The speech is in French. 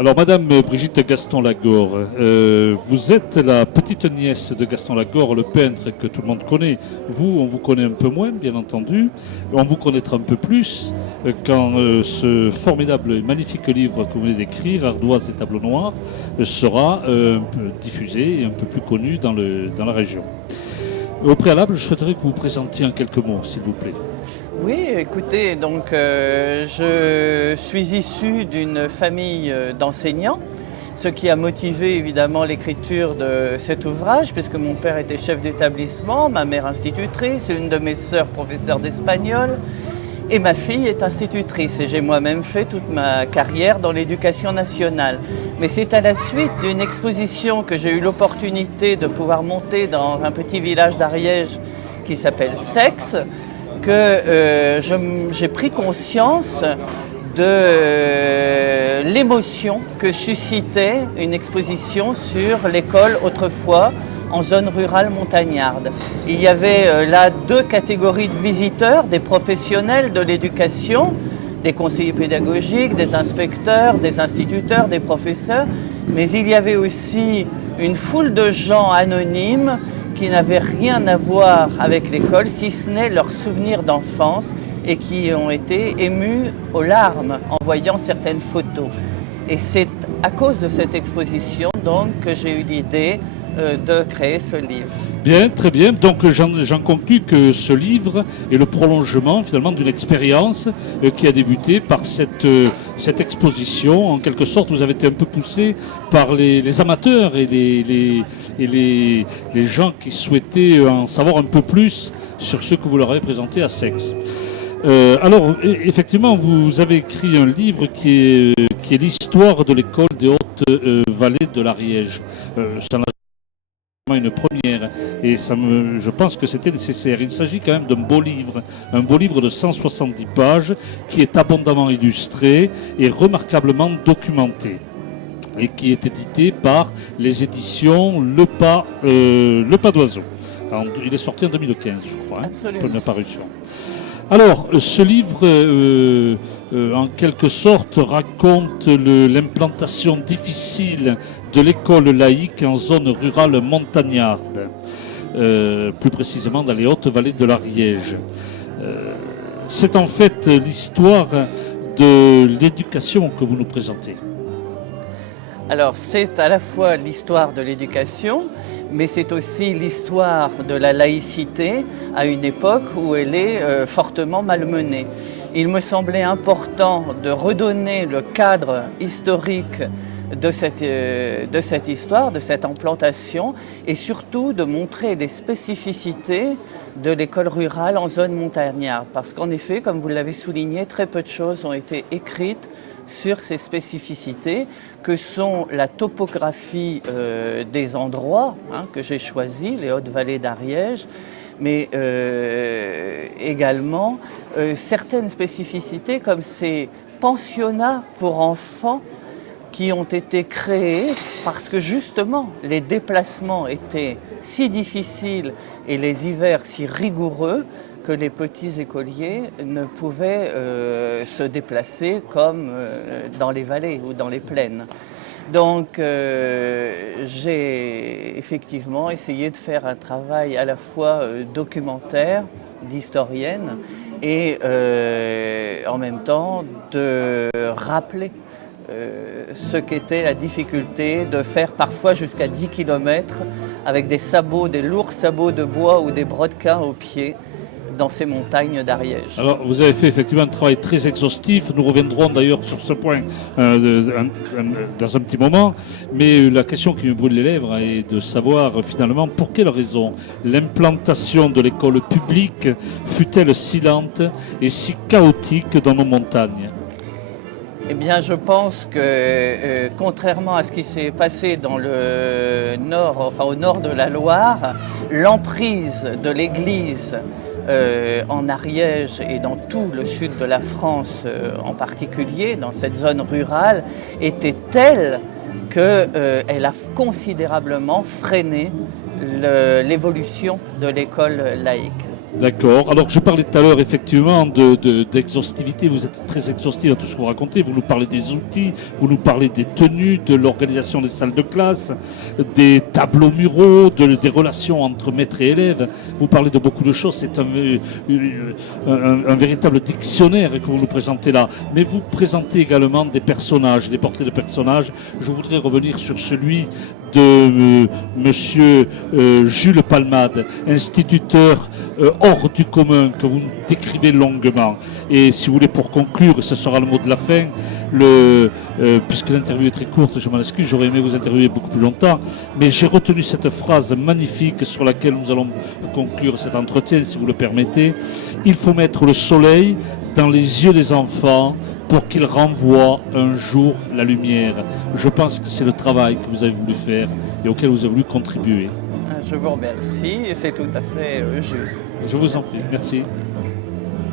Alors, Madame Brigitte Gaston-Lagore, vous êtes la petite nièce de Gaston Lagore, le peintre que tout le monde connaît. Vous, on vous connaît un peu moins, bien entendu. On vous connaîtra un peu plus quand ce formidable et magnifique livre que vous venez d'écrire, Ardoise et tableaux noirs, sera un peu diffusé et un peu plus connu dans la région. Au préalable, je souhaiterais que vous vous présentiez en quelques mots, s'il vous plaît. Oui, écoutez, donc je suis issu d'une famille d'enseignants, ce qui a motivé évidemment l'écriture de cet ouvrage, puisque mon père était chef d'établissement, ma mère institutrice, une de mes sœurs professeure d'espagnol, et ma fille est institutrice. Et j'ai moi-même fait toute ma carrière dans l'éducation nationale. Mais c'est à la suite d'une exposition que j'ai eu l'opportunité de pouvoir monter dans un petit village d'Ariège qui s'appelle Sex, que j'ai pris conscience de l'émotion que suscitait une exposition sur l'école autrefois en zone rurale montagnarde. Il y avait là deux catégories de visiteurs, des professionnels de l'éducation, des conseillers pédagogiques, des inspecteurs, des instituteurs, des professeurs, mais il y avait aussi une foule de gens anonymes qui n'avaient rien à voir avec l'école, si ce n'est leurs souvenirs d'enfance et qui ont été émus aux larmes en voyant certaines photos. Et c'est à cause de cette exposition donc que j'ai eu l'idée de créer ce livre. Bien, très bien. Donc j'en conclus que ce livre est le prolongement finalement d'une expérience qui a débuté par cette exposition. En quelque sorte, vous avez été un peu poussé par les amateurs et les gens qui souhaitaient en savoir un peu plus sur ce que vous leur avez présenté à Sex. Alors, effectivement, vous avez écrit un livre qui est l'histoire de l'école des Hautes-Vallées de l'Ariège. Ça n'a une première et je pense que c'était nécessaire. Il s'agit quand même d'un beau livre, un beau livre de 170 pages qui est abondamment illustré et remarquablement documenté et qui est édité par les éditions Le Pas d'Oiseau. Il est sorti en 2015, je crois, première parution. Alors, ce livre, en quelque sorte, raconte l'implantation difficile de l'école laïque en zone rurale montagnarde, plus précisément dans les Hautes-Vallées de l'Ariège. C'est en fait l'histoire de l'éducation que vous nous présentez. Alors, c'est à la fois l'histoire de l'éducation, mais c'est aussi l'histoire de la laïcité à une époque où elle est fortement malmenée. Il me semblait important de redonner le cadre historique de cette histoire, de cette implantation, et surtout de montrer les spécificités de l'école rurale en zone montagnarde. Parce qu'en effet, comme vous l'avez souligné, très peu de choses ont été écrites sur ces spécificités que sont la topographie des endroits que j'ai choisis, les Hautes-Vallées d'Ariège, mais également certaines spécificités comme ces pensionnats pour enfants qui ont été créés parce que justement les déplacements étaient si difficiles et les hivers si rigoureux que les petits écoliers ne pouvaient se déplacer comme dans les vallées ou dans les plaines. Donc j'ai effectivement essayé de faire un travail à la fois documentaire, d'historienne, et en même temps de rappeler ce qu'était la difficulté de faire parfois jusqu'à 10 km avec des sabots, des lourds sabots de bois ou des brodequins aux pieds dans ces montagnes d'Ariège. Alors, vous avez fait effectivement un travail très exhaustif. Nous reviendrons d'ailleurs sur ce point dans un petit moment. Mais la question qui me brûle les lèvres est de savoir finalement pour quelle raison l'implantation de l'école publique fut-elle si lente et si chaotique dans nos montagnes ? Eh bien, je pense que, contrairement à ce qui s'est passé dans le nord, enfin au nord de la Loire, l'emprise de l'Église en Ariège et dans tout le sud de la France en particulier, dans cette zone rurale, était telle qu'elle a considérablement freiné l'évolution de l'école laïque. D'accord. Alors, je parlais tout à l'heure effectivement d'exhaustivité. Vous êtes très exhaustif à tout ce que vous racontez. Vous nous parlez des outils, vous nous parlez des tenues, de l'organisation des salles de classe, des tableaux muraux, des relations entre maîtres et élèves. Vous parlez de beaucoup de choses. C'est un véritable dictionnaire que vous nous présentez là. Mais vous présentez également des personnages, des portraits de personnages. Je voudrais revenir sur celui de monsieur Jules Palmade, instituteur hors du commun, que vous décrivez longuement. Et si vous voulez, pour conclure, ce sera le mot de la fin, puisque l'interview est très courte, je m'en excuse, j'aurais aimé vous interviewer beaucoup plus longtemps, mais j'ai retenu cette phrase magnifique sur laquelle nous allons conclure cet entretien, si vous le permettez. Il faut mettre le soleil dans les yeux des enfants pour qu'ils renvoient un jour la lumière. Je pense que c'est le travail que vous avez voulu faire et auquel vous avez voulu contribuer. Je vous remercie et c'est tout à fait juste. Je vous en prie, merci.